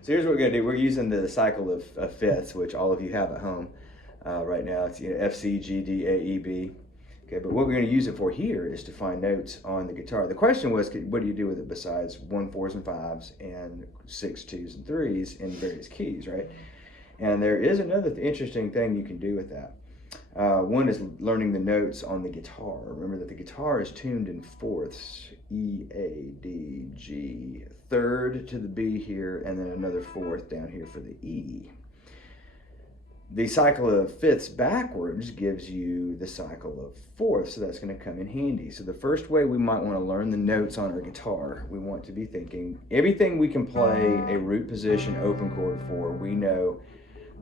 So here's what we're gonna do. We're using the cycle of fifths, which all of you have at home right now. It's F, C, G, D, A, E, B. Okay, but what we're gonna use it for here is to find notes on the guitar. The question was, what do you do with it besides 1 4s and 5s and 6 2s and 3s in various keys, right? And there is another interesting thing you can do with that. One is learning the notes on the guitar. Remember that the guitar is tuned in fourths, E, A, D, G, third to the B here, and then another fourth down here for the E. The cycle of fifths backwards gives you the cycle of fourths, so that's going to come in handy. So the first way we might want to learn the notes on our guitar, we want to be thinking everything we can play a root position open chord for, we know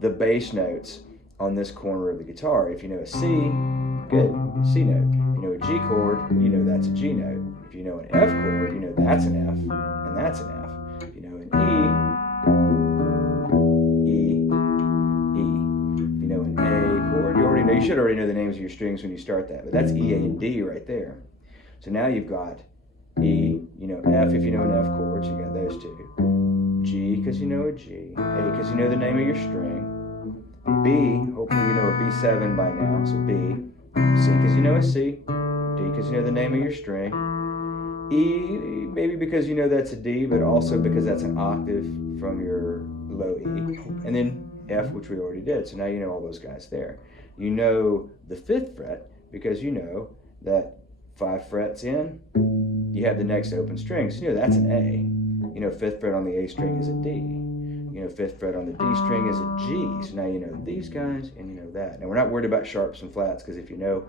the bass notes on this corner of the guitar. If you know a C, good, C note. If you know a G chord, you know that's a G note. If you know an F chord, you know that's an F, and that's an F. If you know an E, if you know an A chord, you should already know the names of your strings when you start that, but that's E, A, and D right there. So now you've got E, you know F if you know an F chord, so you got those two. G because you know a G, A because you know the name of your string, B, hopefully you know a B7 by now, so B, C because you know a C, D because you know the name of your string, E, maybe because you know that's a D, but also because that's an octave from your low E, and then F, which we already did, so now you know all those guys there. You know the 5th fret because you know that 5 frets in, you have the next open string, so you know that's an A. You know 5th fret on the A string is a D. You know 5th fret on the D string is a G. So now you know these guys and you know that. Now we're not worried about sharps and flats because if you know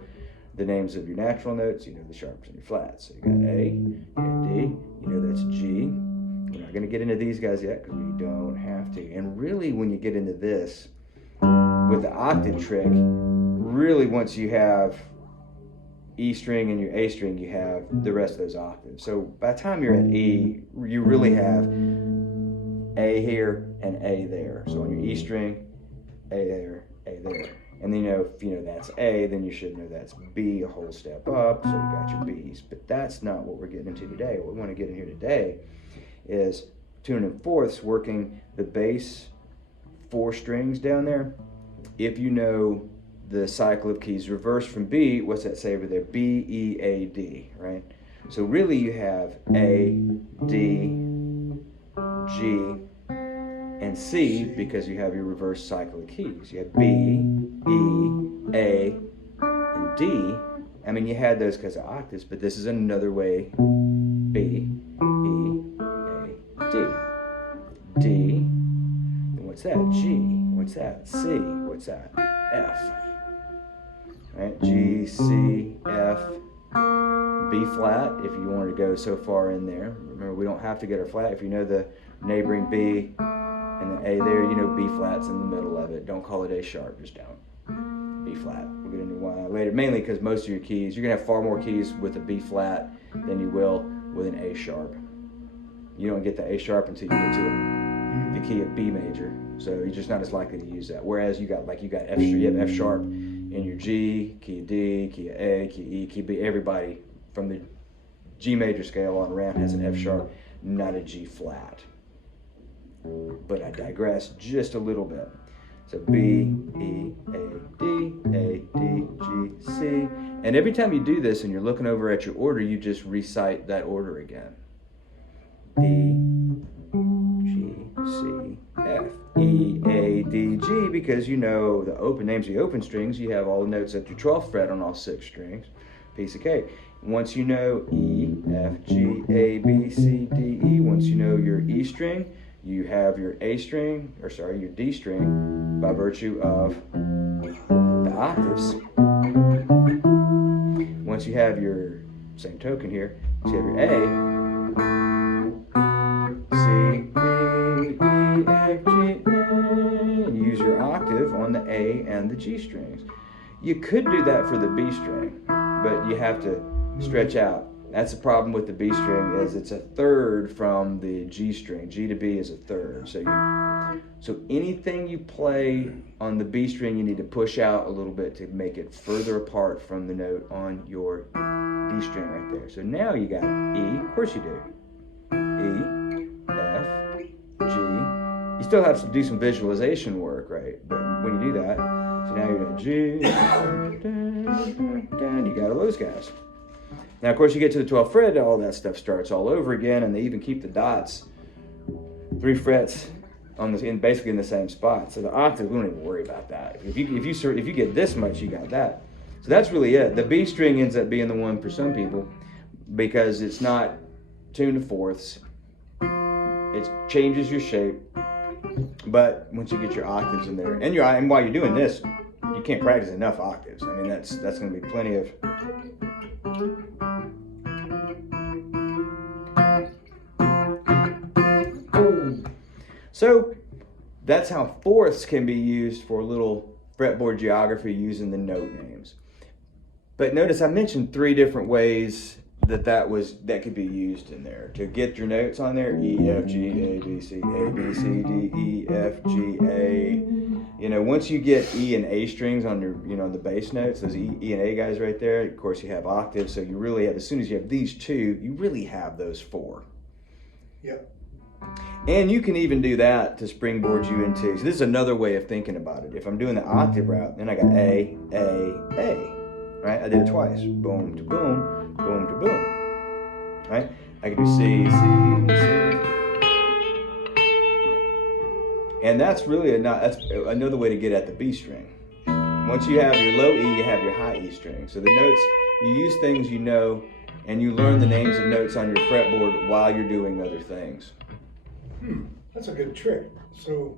the names of your natural notes, you know the sharps and your flats. So you got A, you got D, you know that's G. We're not going to get into these guys yet because we don't have to. And really when you get into this, with the octave trick, really once you have E string and your A string, you have the rest of those octaves. So by the time you're at E, you really have A here and A there. So on your E string, A there, A there. And then if you know that's A, then you should know that's B a whole step up, so you got your B's. But that's not what we're getting into today. What we want to get in here today is tuning in fourths, working the bass 4 strings down there. If you know the cycle of keys reversed from B, what's that say over there? B, E, A, D, right? So really you have A, D, G, and C because you have your reverse cycle of keys. You have B, E, A, and D. I mean, you had those because of octaves, but this is another way. B, E, A, D. D, then what's that? G, what's that? C, what's that? F. Right? G, C, F, B flat if you want to go so far in there. Remember, we don't have to get our flat. If you know the neighboring B and the A there, you know B flat's in the middle of it. Don't call it A sharp, just don't. B flat. We'll get into why later. Mainly because most of your keys, you're going to have far more keys with a B flat than you will with an A sharp. You don't get the A sharp until you get to the key of B major. So you're just not as likely to use that. Whereas you have F sharp in your G, key of D, key of A, key of E, key of B. Everybody from the G major scale on around has an F sharp, not a G flat. But I digress just a little bit. So B, E, A, D, G, C. And every time you do this and you're looking over at your order, you just recite that order again. D, G, C, F, E, A, D, G, because you know the open names of the open strings, you have all the notes at your 12th fret on all 6 strings, piece of cake. Once you know E, F, G, A, B, C, D, E, once you know your E string, you have your your D string by virtue of the octaves. Once you have your, same token here, so you have your A, C, D, E, F, G, A, and you use your octave on the A and the G strings. You could do that for the B string, but you have to stretch out. That's the problem with the B string, is it's a third from the G string. G to B is a third. So anything you play on the B string, you need to push out a little bit to make it further apart from the note on your D string right there. So now you got E, of course you do. E, F, G, still have to do some visualization work, right? But when you do that, so now you're doing G, you got all those guys. Now, of course, you get to the 12th fret, all that stuff starts all over again, and they even keep the dots 3 frets on basically in the same spot. So the octave, we don't even worry about that. If you get this much, you got that. So that's really it. The B string ends up being the one for some people because it's not tuned to fourths. It changes your shape, but once you get your octaves in there, and while you're doing this, you can't practice enough octaves. I mean, that's going to be plenty of. So that's how fourths can be used for little fretboard geography using the note names. But notice I mentioned 3 different ways that could be used in there to get your notes on there. E, F, G, A, B, C, A, B, C, D, E, F, G, A. You know, once you get E and A strings on your, the bass notes, those E and A guys right there, of course you have octaves, so you really have, as soon as you have these 2, you really have those 4. Yep. And you can even do that to springboard you into, so this is another way of thinking about it. If I'm doing the octave route, then I got A, right? I did it twice. Boom to boom, boom to boom, right? I can do C, C, C. And that's really that's another way to get at the B string. Once you have your low E, you have your high E string. So the notes, you use things you know, and you learn the names of notes on your fretboard while you're doing other things. That's a good trick. So